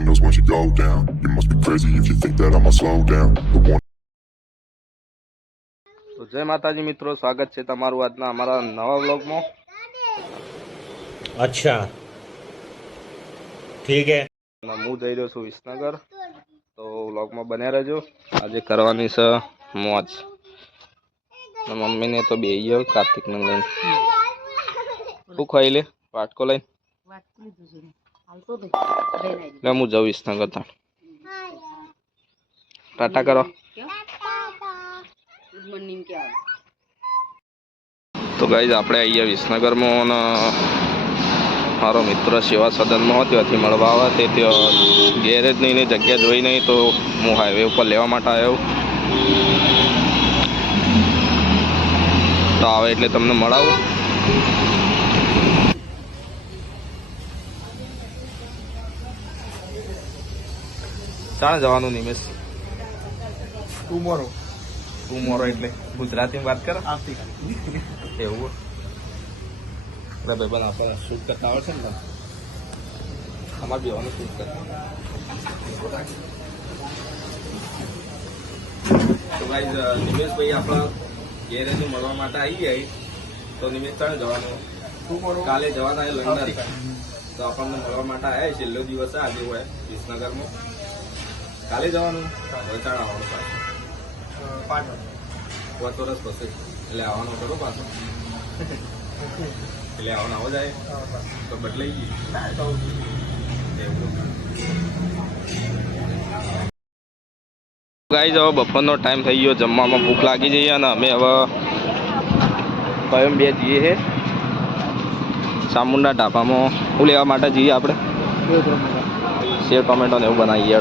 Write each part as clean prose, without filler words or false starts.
windows once you go down. You must be crazy if you think that I'ma slow down. The one. તો જય માતાજી મિત્રો, સ્વાગત છે તમારું આજના અમારા નવા વ્લોગમાં. अच्छा ठीक है. હું જઈ રહ્યો છું વિસનગર, તો વ્લોગમાં બન્યા રહેજો. આજે કરવાની છે મોજ. મમ્મીને તો બે ગયો કાર્તિકને લઈને. શું ખાઈ લે વાટકો લઈને? એટલે હું જાઉં વિસનગર. ટાટા કરો. તો ગાઈઝ આપણે અહીંયા વિસનગરમાં મારો મિત્ર સેવા સદનમાં ત્યાંથી મળવા આવે તે ત્યાં ગેરેજ નહીં જગ્યા જોઈ નહીં, તો હું હાઈવે ઉપર લેવા માટે આવ્યો. તો આવે એટલે તમને મળાવું. ચાણ જવાનું નિમેશ? ટુમોરો એટલે ગુજરાતીમાં વાત કરો. એવું એટલે ભાઈ બન આપણને શૂટ કરતા આવડશે ને? અમારે બેવાનું શૂટ કરતા. તો ભાઈ નિમેશભાઈ આપણા ગેરેજ મળવા માટે આવી ગયા. તો નિમેશ ચાલે જવાનું? કાલે જવાના લંડન, તો આપણને મળવા માટે આવ્યા. છેલ્લો દિવસ આજે હોય વિસનગરમાં. કાલે જવાનું હોય, ચાણ આવવાનું પાછું 5 વર્ષ પછી. એટલે આવવાનો કરો પાછો, એટલે આવવાનો આવો જાય તો બદલાઈ ગઈ. ગાઈઝ હવે બપોરનો ટાઈમ થઈ ગયો, જમવામાં ભૂખ લાગી જઈએ અને અમે હવે કયમ બે જઈએ છે ચામુંડા ઢાબામાં. શું લેવા માટે જઈએ આપણે? સેવ ટોમેટો ને એવું બનાવીએ.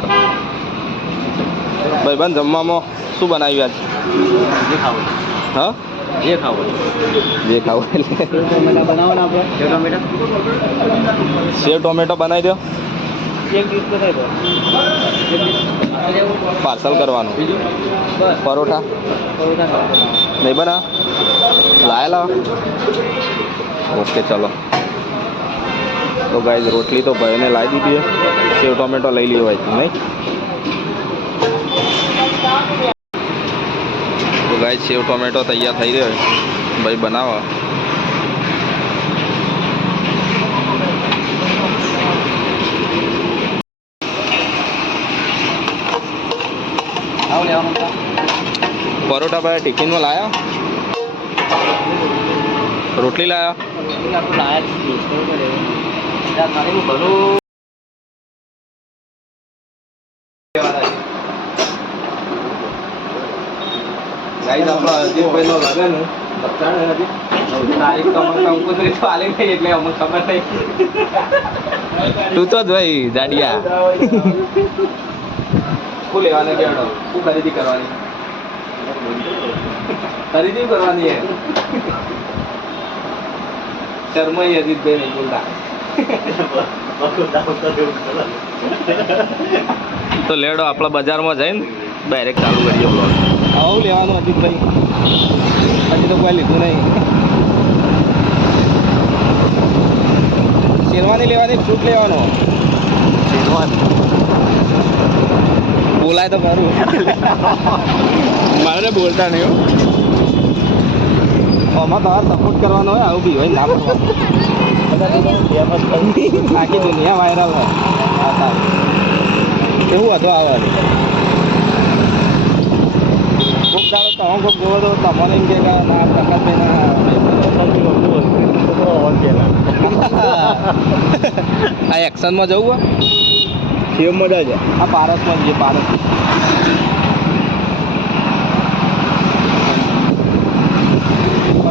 ભાઈ બંધ જમવામાં શું બનાવ્યું આજે? હા, જે ખાવું એટલે સેવ ટોમેટો બનાવી દો. પાર્સલ કરવાનું. પરોઠા નહીં બના લાયેલા? ઓકે ચલો. તો ગાઈઝ રોટલી તો ભાઈને લાવી દીધી, સેવ ટોમેટો લઈ લીધો હોય નહીં? તો ગાઈઝ સેવ ટોમેટો તૈયાર થઈ રહ્યો ભાઈ બનાવો. પરોઠા ભાઈ ટિફિનમાં લાયા? રોટલી લાયા? ગાઈઝ આપણો અજીતભાઈનો લગન તારીખ તો અમને કંકોત્રી તો આલી ગઈ એટલે અમને ખબર નહીં. તું તો જોઈ જાડિયા. શું લેવાને કેવડો? શું ખરીદી કરવાની? ખરીદી કરવાની હે. શર્માઈ અજીતભાઈ નહીં બોલતા. તો લેડો આપણા બજારમાં જઈને ડાયરેક્ટ ચાલુ કરીએ બ્લોગ. આવું લેવાનું અજીતભાઈ? હજી તો કોઈ લીધું નહીં. શેરવાની લેવાની, સૂટ લેવાનો. બોલાય તો ખરું. મારે બોલતા નહીં. આમાં તમારે સપોર્ટ કરવાનો હોય, આવું બી હોય ના કરવાનું. આખી દુનિયા વાયરલ હોય. કેવું હતું આવે? ખૂબ દાડો તો હું ખૂબ જોવો તો તમારે એમ કે ના આ એક્શનમાં જવું હોય કેવું મજા છે. આ પારસમાં જે પારસ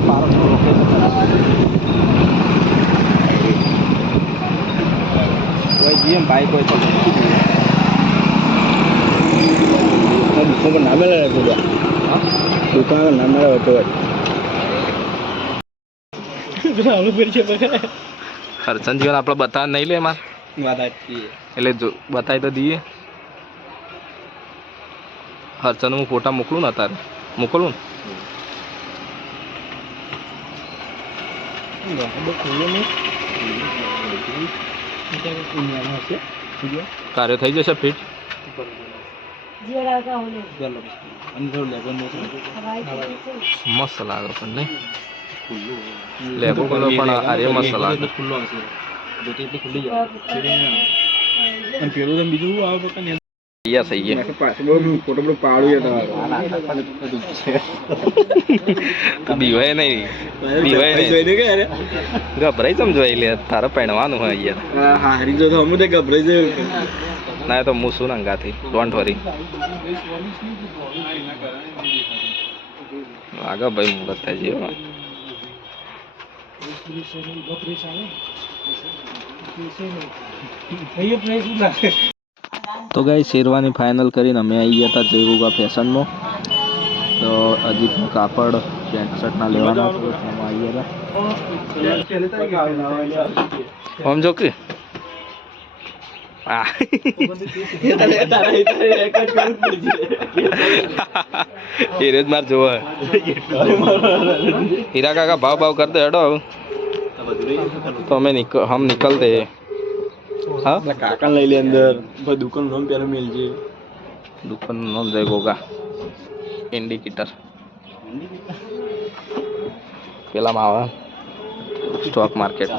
પારસનું લોકેશન જઈએ બાઈક હોય તો નામેલા રહેતું. દુકાન નામેલા હોતો ખર્ચન જીવન આપણે બતાવ નહીં લે એમાં એટલે જો બતાવી તો દઈએ. ખર્ચન હું ફોટા મોકલું ને અત્યારે મોકલું ને. કાર્ય થઈ જશે ફિટ મસ્ત લાગે પણ નહીં લેગો કલર પણ આરે મસ્ત લાગે બીવાય નહીં ગભરાઈ ચમ જોઈ લે તારે પહેણવાનું હોય યાર હારી જો તો અમુક ગભરાઈ જાય ના તો હું શું અંગાથી ડોન્ટ વરી લાગે ભાઈ મુહૂર્ત થાય છે તો ગાઈ શેરવાની ફાઇનલ કરીને અમે આવી ગયા હતા જયરુગા ફેશનમાં તો અજીતનું કાપડ પેન્ટ શર્ટના લેવાના હતો એમાં આવી ગયા આમ જો કે હીરેજ માર જોવા हीरा काका भाव भाव करते हटो तो हमें हम निकलते हाँ काका ले ले अंदर दुकान नाम पे मिल जे दुकान नाम जय गोगा इंडिकेटर पेला मावा स्टॉक मार्केट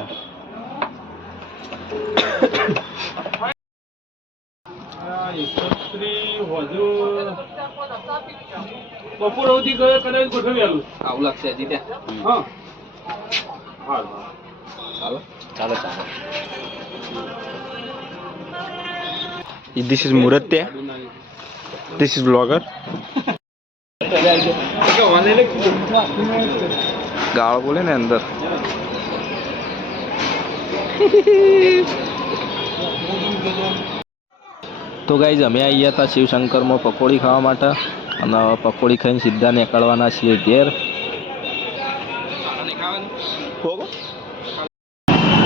બપોર સુધી કદાચ ગોઠવી આલું આવું લાગશે હજી ત્યાં હા ચાલો ચાલો ચાલો This is Muratya. This is vlogger. ગાળ બોલે ને અંદર તો ગાઈઝ અમે આવી ગયા હતા શિવશંકરમાં પકોડી ખાવા માટે અને પકોડી ખાઈને સીધા નીકળવાના છીએ ઘેર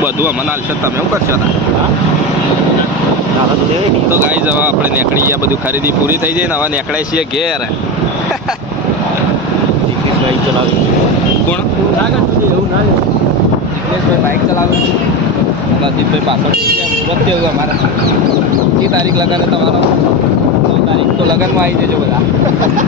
બધું અમને હાલશે તમે શું કરશો તો ગાઈઝ હવે આપણે નીકળી ગયા બધું ખરીદી પૂરી થઈ જાય ને હવે નીકળાય છીએ ઘેર કોણ જિગ્નેશભાઈ બાઇક ચલાવે અજીતભાઈ પાછળ મુહૂર્ત થયું અમારા કેટલી તારીખ લગન તમારો 9 તારીખ તો લગનમાં આવી જજો બધા